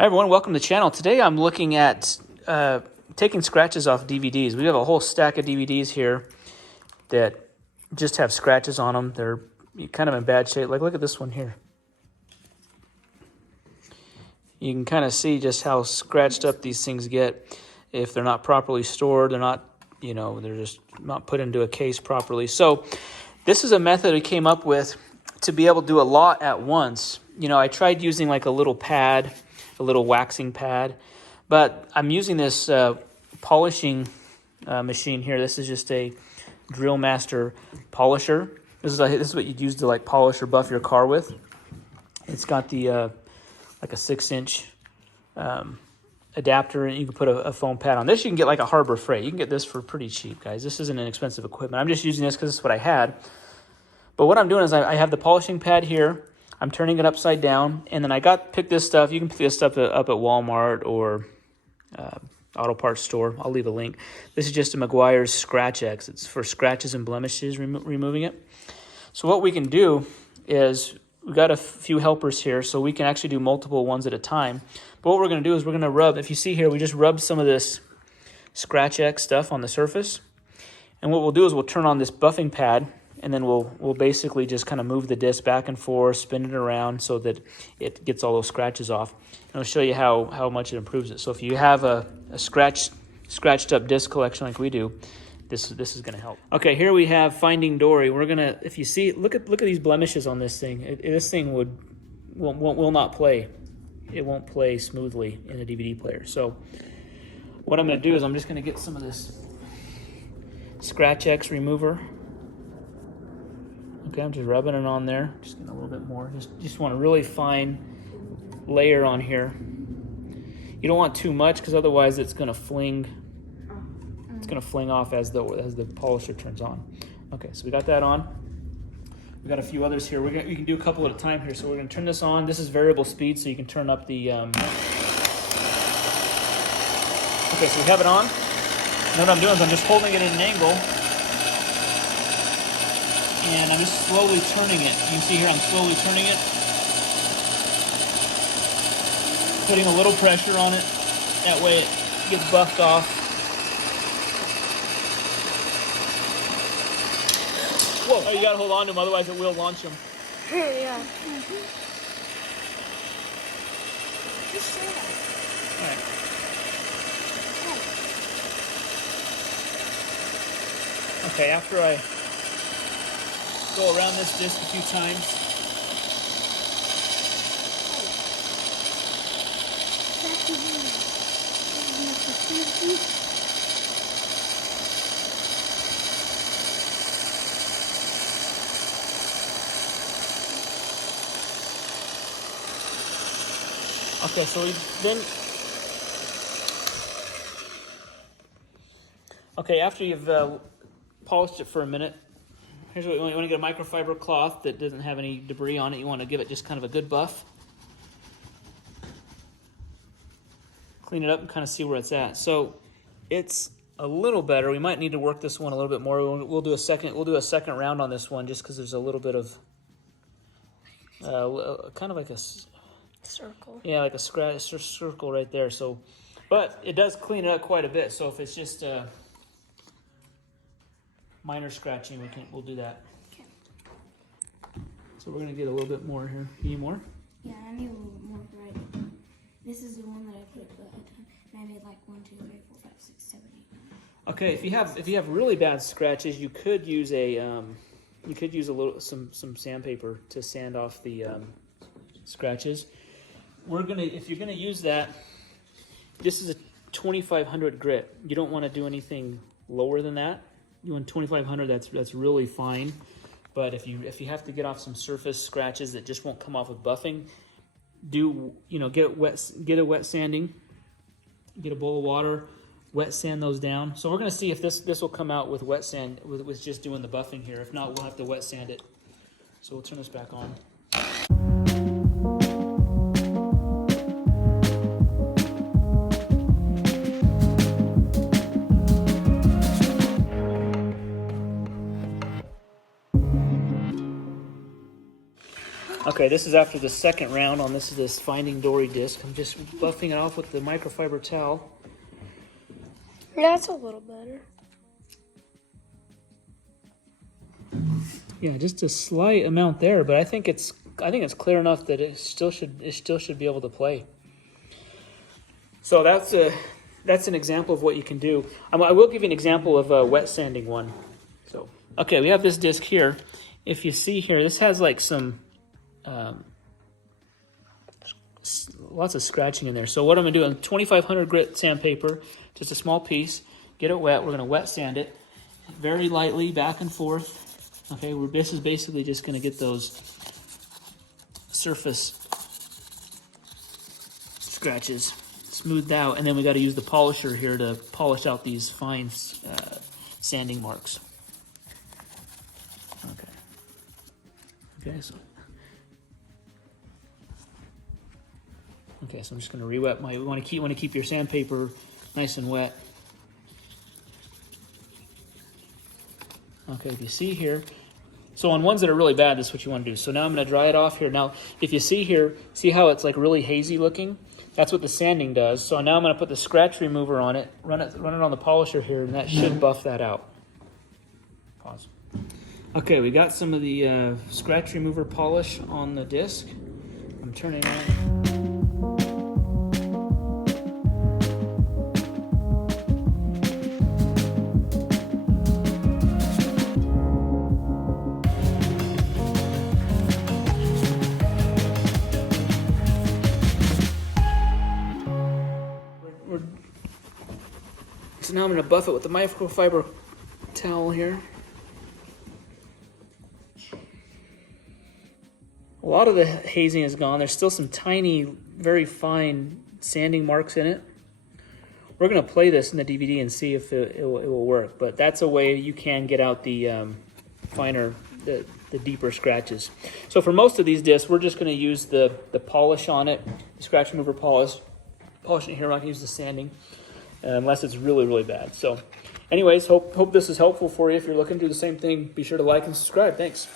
Hi everyone, welcome to the channel. Today I'm looking at taking scratches off DVDs. We have a whole stack of DVDs here that just have scratches on them. They're kind of in bad shape. Like, look at this one here. You can kind of see just how scratched up these things get if they're not properly stored. They're not, they're just not put into a case properly. So this is a method we came up with to be able to do a lot at once. I tried using like a little pad, a little waxing pad, but I'm using this polishing machine here. This is just a Drill Master polisher. This is what you'd use to like polish or buff your car with. It's got the like a 6-inch adapter, and you can put a foam pad on this. You can get like a Harbor Freight. You can get this for pretty cheap, guys. This isn't inexpensive equipment. I'm just using this because this is what I had. But what I'm doing is I have the polishing pad here. I'm turning it upside down, and then pick this stuff. You can pick this stuff up at Walmart or auto parts store. I'll leave a link. This is just a Meguiar's Scratch X. It's for scratches and blemishes, removing it. So what we can do is we've got a few helpers here, so we can actually do multiple ones at a time. But what we're going to do is we're going to rub. If you see here, we just rubbed some of this Scratch X stuff on the surface. And what we'll do is we'll turn on this buffing pad, and then we'll basically just kind of move the disc back and forth, spin it around so that it gets all those scratches off. And I'll show you how much it improves it. So if you have a scratched up disc collection like we do, this is going to help. Okay, here we have Finding Dory. We're gonna, if you see, look at these blemishes on this thing. This thing will not play. It won't play smoothly in a DVD player. So what I'm going to do is I'm just going to get some of this Scratch X remover. Okay, I'm just rubbing it on there. Just getting a little bit more. Just want a really fine layer on here. You don't want too much because otherwise it's going to fling. It's going to fling off as the polisher turns on. Okay, so we got that on. We got a few others here. We can do a couple at a time here. So we're going to turn this on. This is variable speed, so you can turn up the. Okay, so we have it on. And what I'm doing is I'm just holding it at an angle. And I'm just slowly turning it. You can see here I'm slowly turning it. Putting a little pressure on it. That way it gets buffed off. Whoa, oh, you gotta hold on to them, otherwise it will launch them. Yeah. All right. Okay, after I go around this disc a few times. Okay, so after you've polished it for a minute, here's what you want to get: a microfiber cloth that doesn't have any debris on it. You want to give it just kind of a good buff. Clean it up and kind of see where it's at. So it's a little better. We might need to work this one a little bit more. We'll do a second round on this one just because there's a little bit of kind of like a circle. Yeah, like a circle right there. So, but it does clean it up quite a bit. So if it's just minor scratching, we'll do that. Okay. So we're gonna get a little bit more here. You need more? Yeah, I need a little bit more. Right. This is the one that I put a ton, and I made like 1, 2, 3, 4, 5, 6, 7, 8, 9. Okay, if you have really bad scratches, you could use some sandpaper to sand off the scratches. If you're gonna use that, this is a 2500 grit. You don't want to do anything lower than that. You want 2500. That's really fine. But if you have to get off some surface scratches that just won't come off with buffing, get a wet sanding. Get a bowl of water, wet sand those down. So we're gonna see if this will come out with wet sand with just doing the buffing here. If not, we'll have to wet sand it. So we'll turn this back on. Okay, this is after the second round on this Finding Dory disc. I'm just buffing it off with the microfiber towel. Yeah, that's a little better. Yeah, just a slight amount there, but I think it's clear enough that it still should be able to play. So that's an example of what you can do. I will give you an example of a wet sanding one. So okay, we have this disc here. If you see here, this has like some lots of scratching in there. So what I'm gonna do on 2500 grit sandpaper, just a small piece, get it wet. We're gonna wet sand it very lightly, back and forth. Okay, this is basically just gonna get those surface scratches smoothed out, and then we got to use the polisher here to polish out these fine sanding marks. Okay, so I'm just going to re-wet my. You want to keep your sandpaper nice and wet. Okay, if you see here, so on ones that are really bad, this is what you want to do. So now I'm going to dry it off here. Now, if you see here, see how it's like really hazy looking? That's what the sanding does. So now I'm going to put the scratch remover on it, run it on the polisher here, and that should buff that out. Pause. Okay, we got some of the scratch remover polish on the disc. I'm turning on. So now I'm going to buff it with the microfiber towel here. A lot of the hazing is gone. There's still some tiny, very fine sanding marks in it. We're going to play this in the DVD and see if it will work. But that's a way you can get out the finer, the deeper scratches. So for most of these discs, we're just going to use the polish on it, the scratch remover polish. Polishing here, I'm not going to use the sanding. Unless it's really, really bad. So anyways, hope this is helpful for you. If you're looking to do the same thing, be sure to like and subscribe. Thanks.